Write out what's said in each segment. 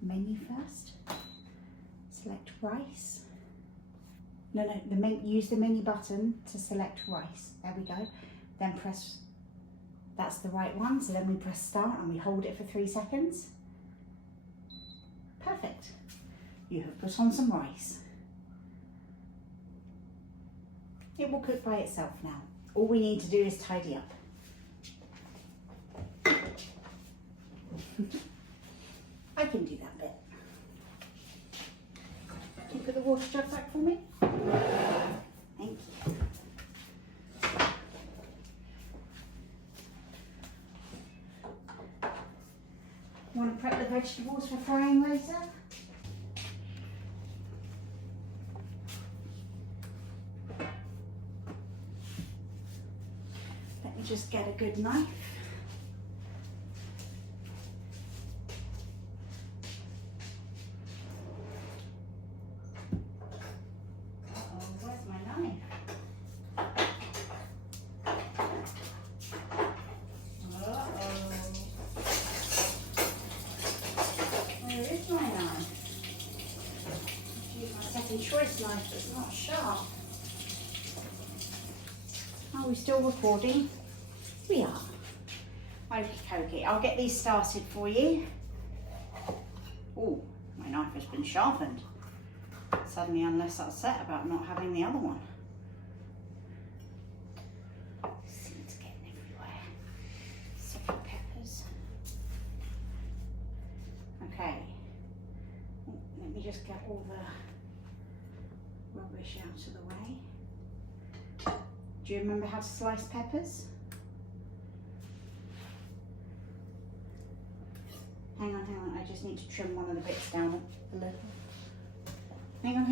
Menu first, select rice. No, use the menu button to select rice. There we go. Then press, that's the right one. So then we press start and we hold it for 3 seconds. Perfect. You have put on some rice. It will cook by itself now. All we need to do is tidy up. I can do that bit. Can you put the water jug back for me? Thank you. Want to prep the vegetables for frying later? Let me just get a good knife. Choice knife that's not sharp. Are we still recording? We are. Okay, I'll get these started for you. Oh, my knife has been sharpened. Suddenly I'm less upset about not having the other one. Seeds getting everywhere. Salt, peppers. Okay. Let me just get all the rubbish out of the way. Do you remember how to slice peppers? Hang on, I just need to trim one of the bits down a little. Hang on.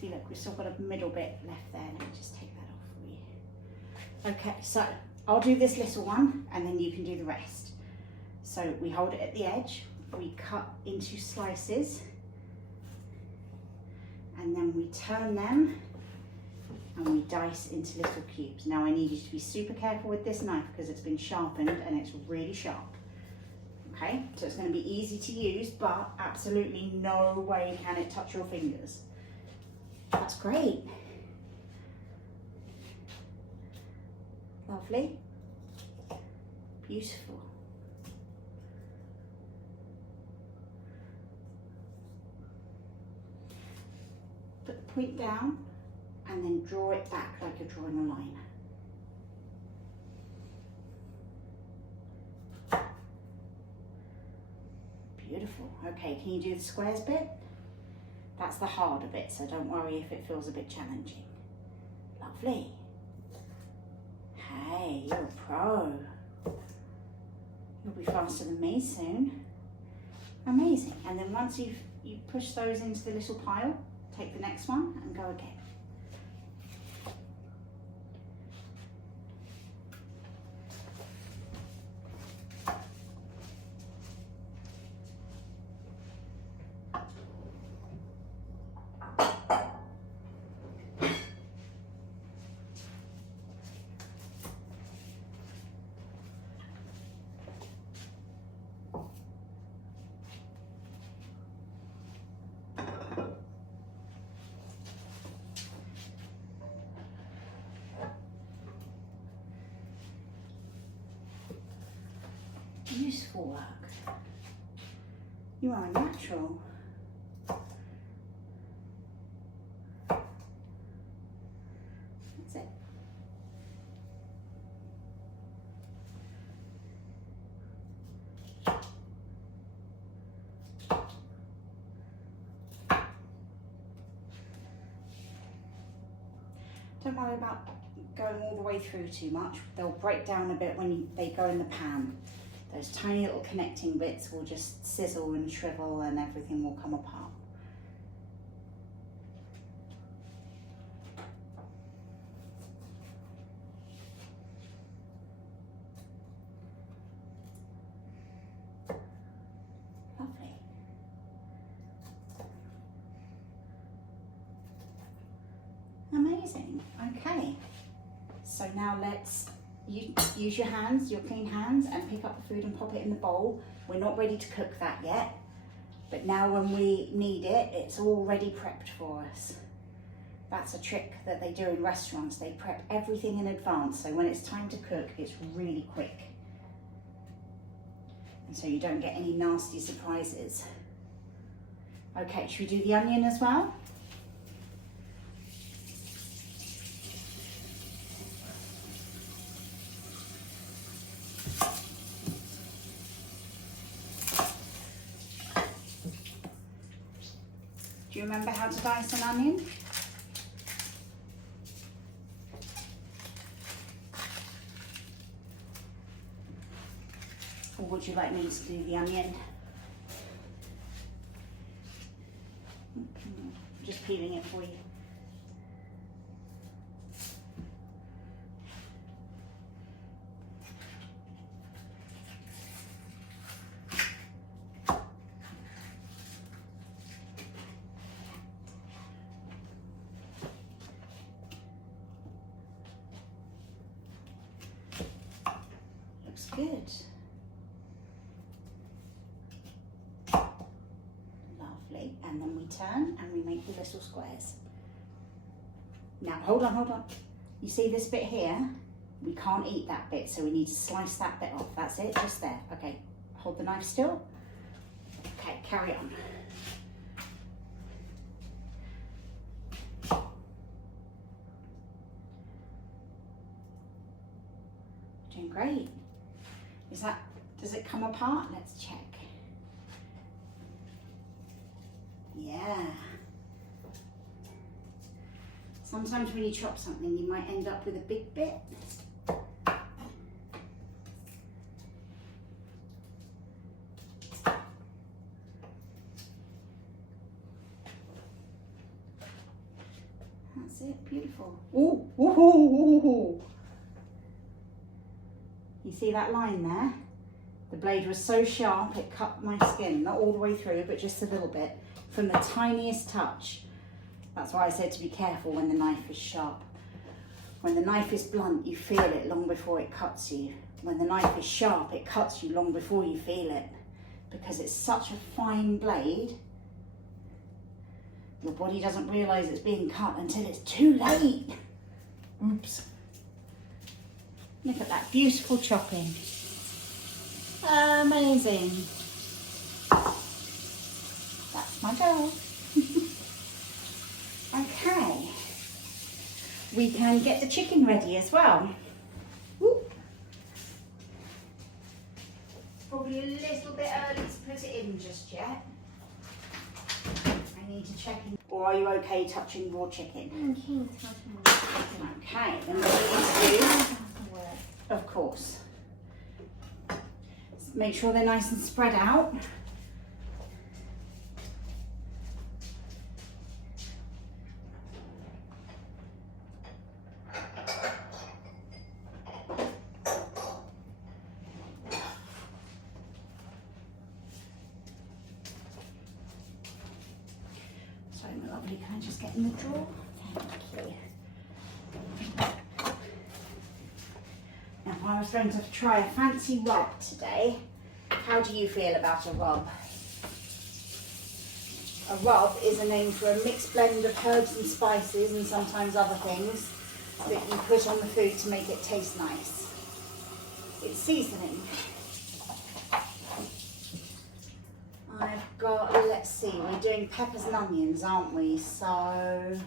See, look, we've still got a middle bit left there. Let me just take that off for you. Okay, so I'll do this little one and then you can do the rest. So we hold it at the edge, we cut into slices, and then we turn them and we dice into little cubes. Now I need you to be super careful with this knife because it's been sharpened and it's really sharp. Okay, so it's going to be easy to use, but absolutely no way can it touch your fingers. That's great. Lovely. Beautiful. Put the point down and then draw it back like you're drawing a line. Beautiful. Okay, can you do the squares bit? That's the harder bit, so don't worry if it feels a bit challenging. Lovely. Hey, you're a pro. You'll be faster than me soon. Amazing. And then once you push those into the little pile, take the next one and go again. Useful work. You are a natural. That's it. don't worry about going all the way through too much. They'll break down a bit when they go in the pan. Those tiny little connecting bits will just sizzle and shrivel and everything will come apart. Lovely. Amazing. Okay. So now let's use your hands, your clean hands, and pick up the food and pop it in the bowl. We're not ready to cook that yet, but now when we need it, it's already prepped for us. That's a trick that they do in restaurants. They prep everything in advance, so when it's time to cook, it's really quick. And so you don't get any nasty surprises. Okay, should we do the onion as well? Do you remember how to dice an onion? Or would you like me to do the onion? Just peeling it for you. Looks good. Lovely. And then we turn and we make the little squares. Now hold on. You see this bit here? We can't eat that bit, so we need to slice that bit off. That's it, just there. Okay, hold the knife still. Okay, carry on. Doing great. Does it come apart? Let's check. Yeah. Sometimes when you chop something, you might end up with a big bit. That's it, beautiful. Ooh, ooh, ooh, ooh. You see that line there? The blade was so sharp it cut my skin, not all the way through, but just a little bit, from the tiniest touch. That's why I said to be careful when the knife is sharp. When the knife is blunt, you feel it long before it cuts you. When the knife is sharp, it cuts you long before you feel it. Because it's such a fine blade, your body doesn't realise it's being cut until it's too late. Oops. Look at that beautiful chopping. Amazing. That's my girl. Okay. We can get the chicken ready as well. Woo. Probably a little bit early to put it in just yet. I need to check in. Or are you okay touching raw chicken? Okay, touching raw chicken. Okay, then what we need to do, of course, make sure they're nice and spread out. Sorry, my lovely, can I just get in the drawer? Thank you. Now, I was going to try a fancy rub today. How do you feel about a rub? A rub is a name for a mixed blend of herbs and spices and sometimes other things that you put on the food to make it taste nice. It's seasoning. I've got, let's see, we're doing peppers and onions, aren't we? So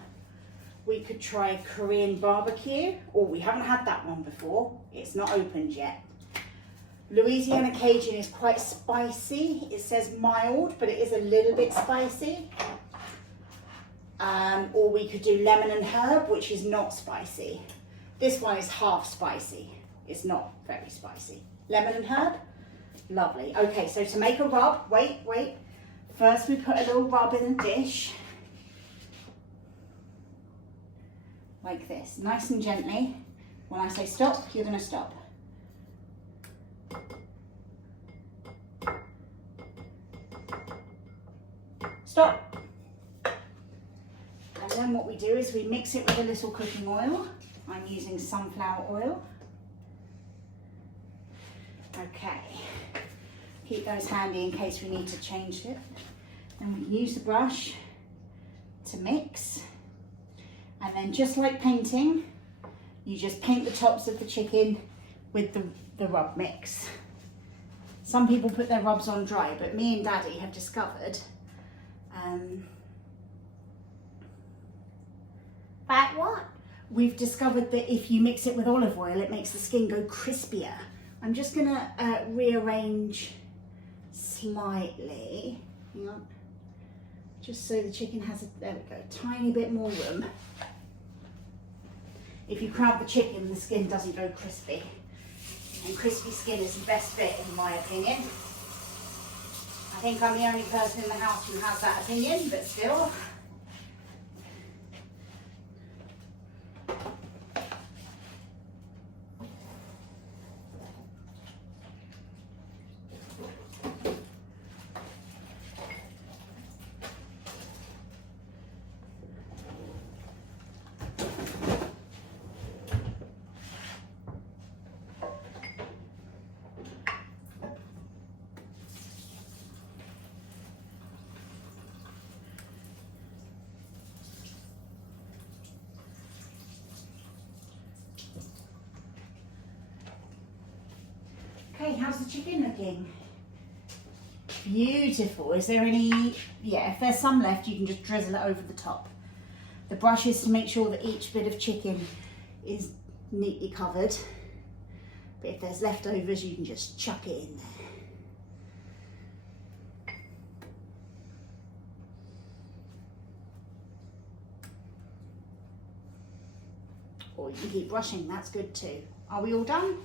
we could try Korean barbecue. Oh, we haven't had that one before. It's not opened yet. Louisiana Cajun is quite spicy. It says mild, but it is a little bit spicy. Or we could do lemon and herb, which is not spicy. This one is half spicy. It's not very spicy. Lemon and herb, lovely. Okay, so to make a rub, wait. First we put a little rub in a dish. Like this, nice and gently. When I say stop, you're gonna stop. Stop. And then what we do is we mix it with a little cooking oil. I'm using sunflower oil. Okay. Keep those handy in case we need to change it. Then we use the brush to mix. And then just like painting, you just paint the tops of the chicken with the rub mix. Some people put their rubs on dry, but me and Daddy have discovered But what? we've discovered that if you mix it with olive oil, it makes the skin go crispier. I'm just gonna rearrange slightly, hang on, just so the chicken has there we go, a tiny bit more room. If you crowd the chicken, the skin doesn't go crispy. And crispy skin is the best bit, in my opinion. I think I'm the only person in the house who has that opinion, but still. Okay, how's the chicken looking? Beautiful. Is there any, yeah, if there's some left, you can just drizzle it over the top. The brush is to make sure that each bit of chicken is neatly covered. But if there's leftovers, you can just chuck it in there. Or you can keep brushing, that's good too. Are we all done?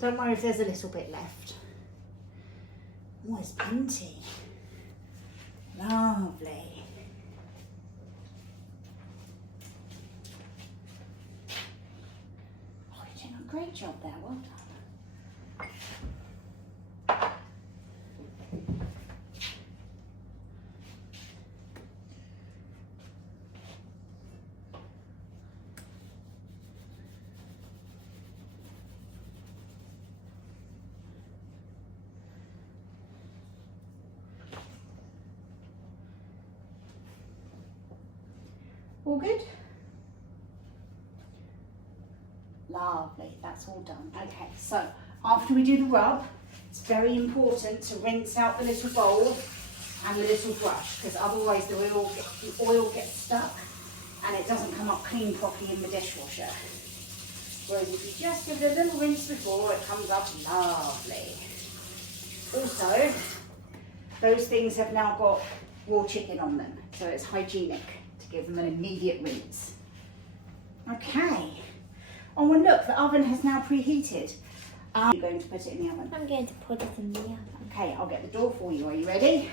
Don't worry if there's a little bit left. Oh, there's plenty. Lovely. Oh, you're doing a great job there, well done. All good? Lovely, that's all done. Okay, so after we do the rub, it's very important to rinse out the little bowl and the little brush, because otherwise the oil gets stuck and it doesn't come up clean properly in the dishwasher. Whereas if you just give it a little rinse before, it comes up lovely. Also, those things have now got raw chicken on them, so it's hygienic. Give them an immediate rinse. Okay. Oh, and look, the oven has now preheated. You're going to put it in the oven? I'm going to put it in the oven. Okay, I'll get the door for you. Are you ready?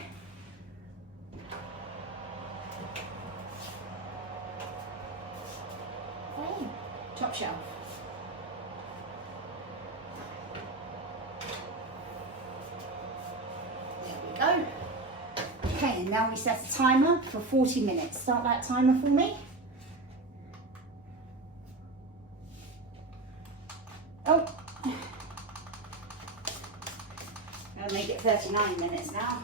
Wait. Top shelf. There we go. Okay, and now we set a timer for 40 minutes. Start that timer for me. Oh. I'll make it 39 minutes now.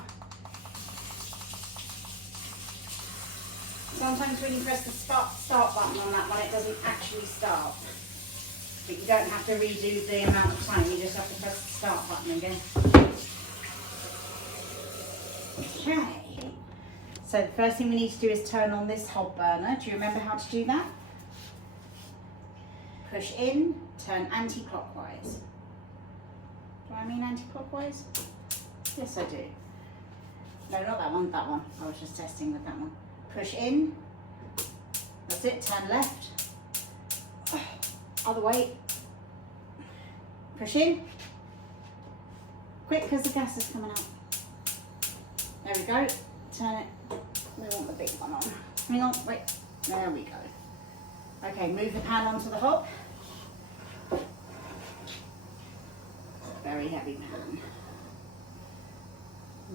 Sometimes when you press the start button on that one, it doesn't actually start. But you don't have to redo the amount of time, you just have to press the start button again. Okay. So the first thing we need to do is turn on this hob burner. Do you remember how to do that? Push in, turn anti-clockwise. Do I mean anti-clockwise? Yes, I do. No, not that one, that one. I was just testing with that one. Push in, That's it, turn left. Other way. Push in. Quick, because the gas is coming out. There we go. Turn it. We want the big one on. Hang on, wait. There we go. Okay, move the pan onto the hob. Very heavy pan.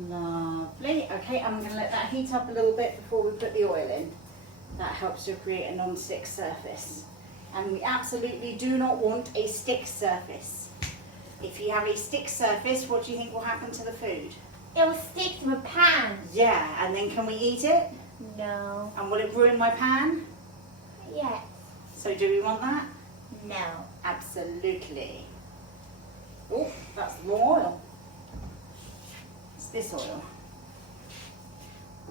Lovely. Okay, I'm going to let that heat up a little bit before we put the oil in. That helps to create a non-stick surface. And we absolutely do not want a stick surface. If you have a stick surface, what do you think will happen to the food? It will stick to my pan. Yeah, and then can we eat it? No. And will it ruin my pan? Yes. So do we want that? No. Absolutely. Oh, that's the wrong oil. It's this oil.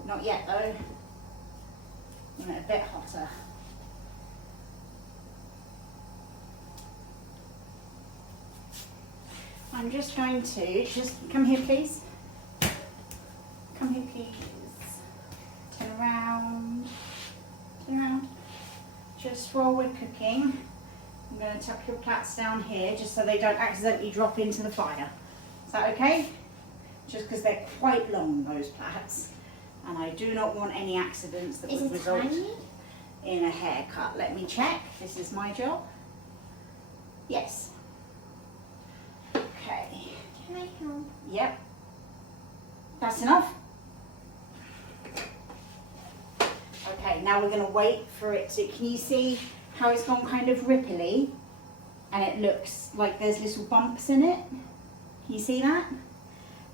Not yet though. I want it a bit hotter. I'm just going to, come here please. Come here please. Turn around. Turn around. Just while we're cooking, I'm going to tuck your plats down here just so they don't accidentally drop into the fire. Is that okay? Just because they're quite long, those plats. And I do not want any accidents that would result in a haircut. Let me check. This is my job. Yes. Okay. Can I help? Yep. That's enough. Okay, now we're going to wait for it to, can you see how it's gone kind of ripply? And it looks like there's little bumps in it. Can you see that?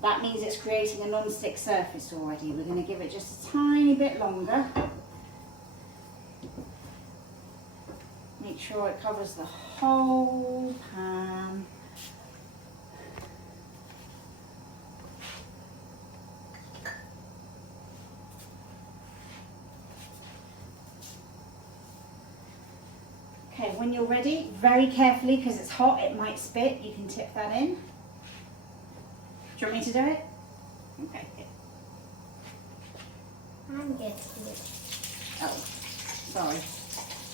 That means it's creating a non-stick surface already. We're going to give it just a tiny bit longer. Make sure it covers the whole pan. Okay, when you're ready, very carefully, because it's hot, it might spit, you can tip that in. Do you want me to do it? Okay. I'm going to do it. Oh, sorry.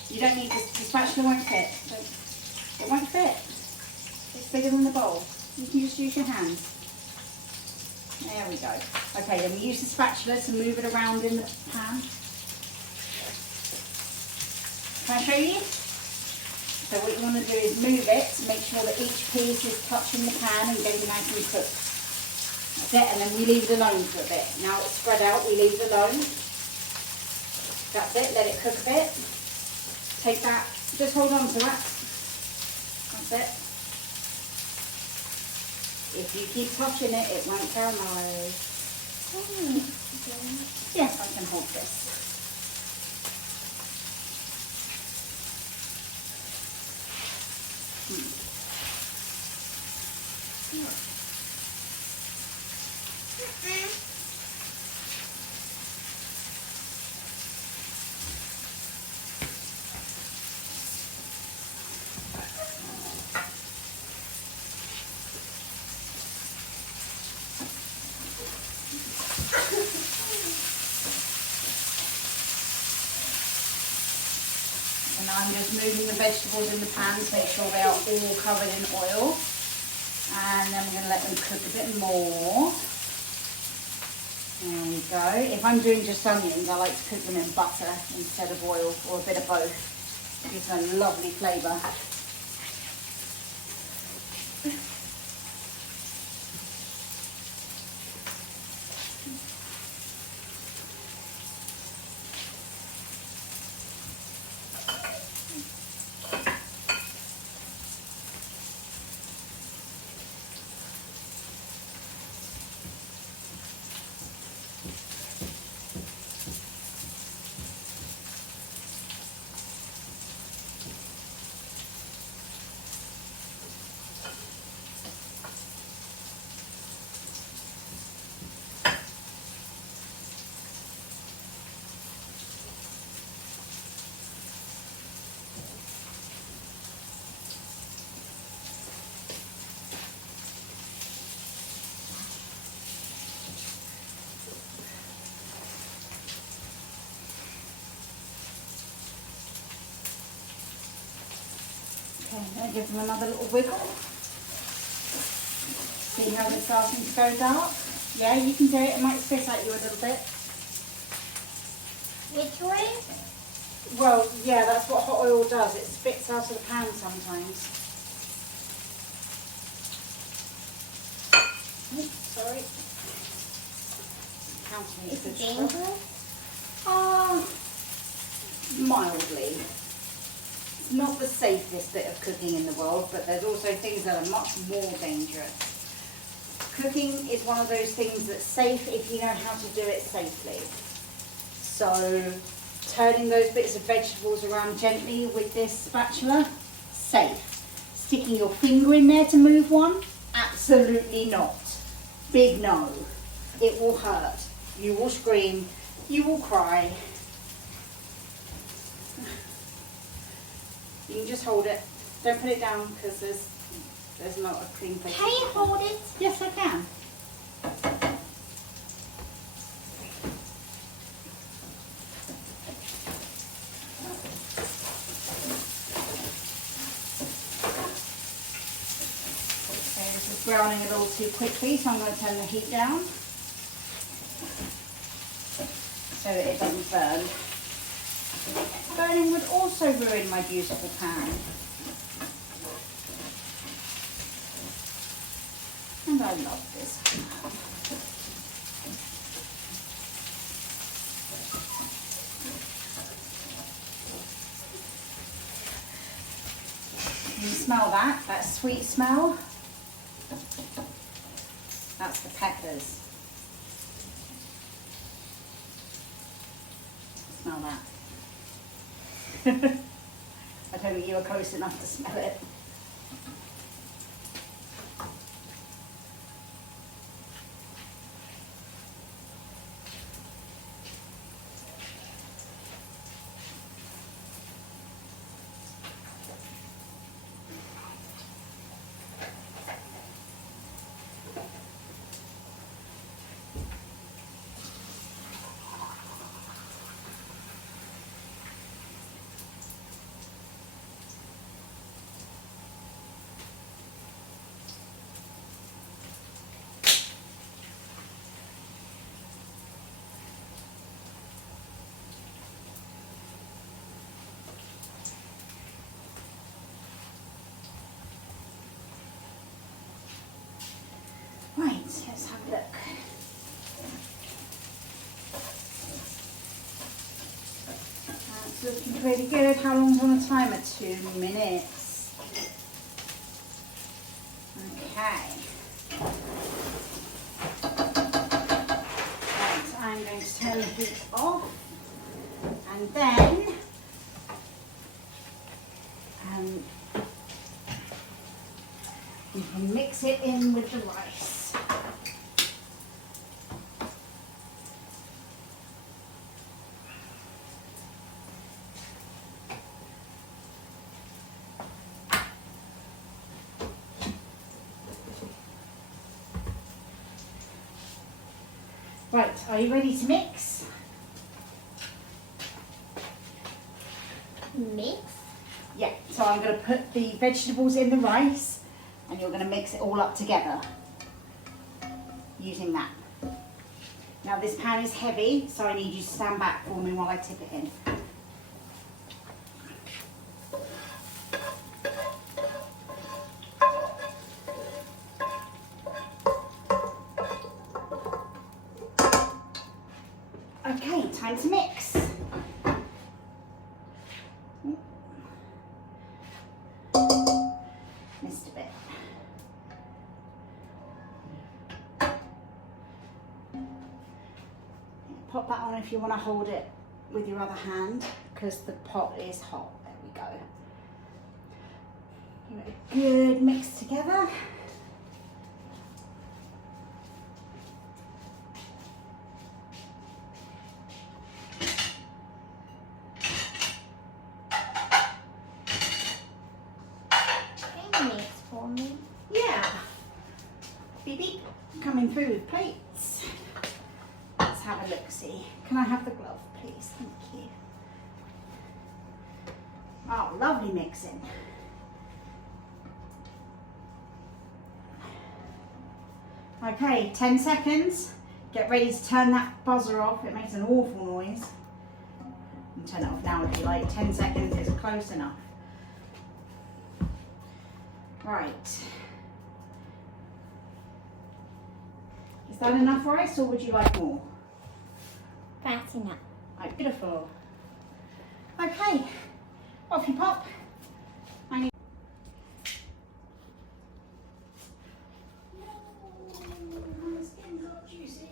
You don't need this, the spatula won't fit. It won't fit. It's bigger than the bowl. You can just use your hands. There we go. Okay, then we use the spatula to move it around in the pan. Can I show you? So what you want to do is move it to make sure that each piece is touching the pan and getting nice and cooked. That's it, and then we leave it alone for a bit. Now it's spread out, we leave it alone. That's it, let it cook a bit. Take that, just hold on to that. That's it. If you keep touching it, it won't caramelize. Yes, I can hold this. And I'm just moving the vegetables in the pan to make sure they are all covered in oil. And then we're going to let them cook a bit more. There we go. If I'm doing just onions, I like to cook them in butter instead of oil, or a bit of both. It gives them a lovely flavour. Okay, I'm going to give them another little wiggle. See how they're starting to go dark? Yeah, you can do it. It might spit at you a little bit. Which way? Well, yeah, that's what hot oil does. It spits out of the pan sometimes. Oops, sorry. Counting Is it good stuff. dangerous? Mildly. Not the safest bit of cooking in the world, but there's also things that are much more dangerous. Cooking is one of those things that's safe if you know how to do it safely. So turning those bits of vegetables around gently with this spatula, safe. Sticking your finger in there to move one, absolutely not. Big no. It will hurt. You will scream. You will cry. You can just hold it. Don't put it down because there's not a clean place. Can you hold it? Yes, I can. Okay, this is browning a little too quickly, so I'm going to turn the heat down so that it doesn't burn. Burning would also ruin my beautiful pan. And I love this pan. Can you smell that? That sweet smell? That's the peppers. Smell that. I don't think you were close enough to smell it. Right, let's have a look. That's looking pretty good. How long's on the timer? 2 minutes. Okay. Right, I'm going to turn the heat off and then you can mix it in with the rice. Right, are you ready to mix? Mix? Yeah, so I'm going to put the vegetables in the rice and you're going to mix it all up together using that. Now this pan is heavy, so I need you to stand back for me while I tip it in. Okay, time to mix. Missed a bit. Pop that on if you want to hold it with your other hand because the pot is hot. There we go. Give it a good mix together. Mix for me. Yeah. Beep beep. Coming through with plates. Let's have a look see. Can I have the glove please? Thank you. Oh, lovely mixing. Okay, 10 seconds. Get ready to turn that buzzer off. It makes an awful noise. You can turn it off now if you like. 10 seconds is close enough. Right. Is that enough rice or would you like more? That's enough. Right, beautiful. Okay, off you pop. I need. My skin's all juicy.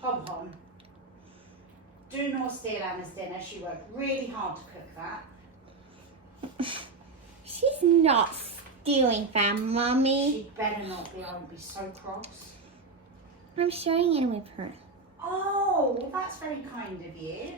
Pom. Do not steal Anna's dinner. She worked really hard to cook that. She's not stealing from Mommy. She better not be. I would be so cross. I'm sharing it with her. Oh, well, that's very kind of you.